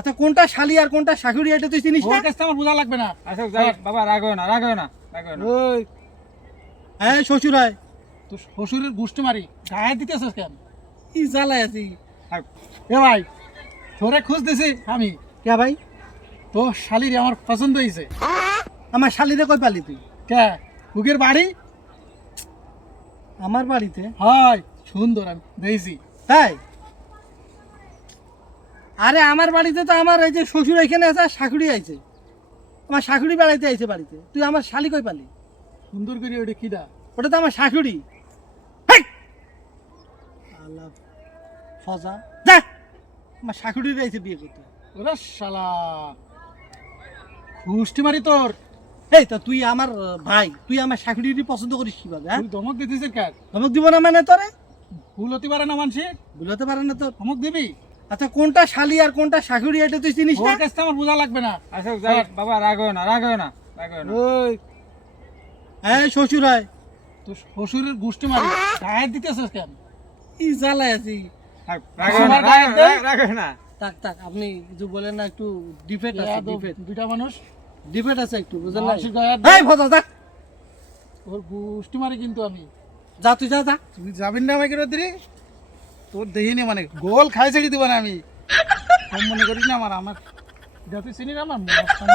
আচ্ছা কোনটা শালি আর কোনটা শাশুড়ি এটা তুই চিনিস না? ওর কাছে আমার বোঝা লাগবে না। আচ্ছা যাই বাবা, রাগ হয় না, রাগ হয় না, রাগ হয় না। ওই হ্যাঁ শ্বশুর হয়। তো শ্বশুরের গুষ্টি মারি গায়ে দিতেছিস কেন? কি জ্বালায় আছি। থাক। এ ভাই, তোরে খুঁজ দিছি আমি। কে ভাই? তো শালির আমার পছন্দ হয়েছে। আমার শালিরে কই পালি তুই? কে হুগের বাড়ি? আমার বাড়িতে? হয় সুন্দর, আমি দেখছি। তাই? আরে আমার বাড়িতে তো আমার এই যে শ্বশুর এখানে আছে আর শাশুড়ি আইছে। আমার শাশুড়ি বেড়াইতে আইছে বাড়িতে, তুই আমার শালি কই পালি? সুন্দর করে ওটা কিডা? ওটা তো আমার শাশুড়ি। হেই! আল্লাহ ফজা যা, আমার শাশুড়ি আইছে বিয়ে করতে। ওরে শালা, গুষ্টি মারি তোর। এই তো তুই আমার ভাই, তুই আমার শাশুড়ি পছন্দ করিস কিভাবে? হ্যাঁ, তুই ধমক দিতেছিস কেন? ধমক দিব না মানে তোরে? ভুল হতে পারে না মানুষে, বুঝতে পারে না তোর? ধমক দিবি? আচ্ছা কোনটা শালি আর কোনটা শাশুড়ি এটা তুই চিনিস না? ওর কাছে আমার বোঝা লাগবে না। আচ্ছা যাই বাবা, রাগ হয় না, রাগ হয় না, রাগ হয় না। ওই হ্যাঁ শ্বশুর হয়। তো শ্বশুরের গুষ্টি মারি গায়ে দিতেছিস কেন? কি জ্বালায় আছি। থাক, রাগ হয় না, রাগ হয় না। তাক তাক, আপনি কিছু বলেন না, একটু ডিফেক্ট আছে, ডিফেক্ট দুইটা মানুষ ডিফেক্ট আছে একটু, বুঝলেন না? মানুষের গায়ে হাত দেয়। এই ফজা যা, ওর গুষ্টি মারি কিন্তু আমি। যা তুই যা যা। তুই যাবেন না আমাকে রোদ্রি, তোর দেখিনি মানে গোল খাই ছেড়ে দিব না আমি। কম মনে করিস না আমার, আমার যা তুই চিনি না আমার মনে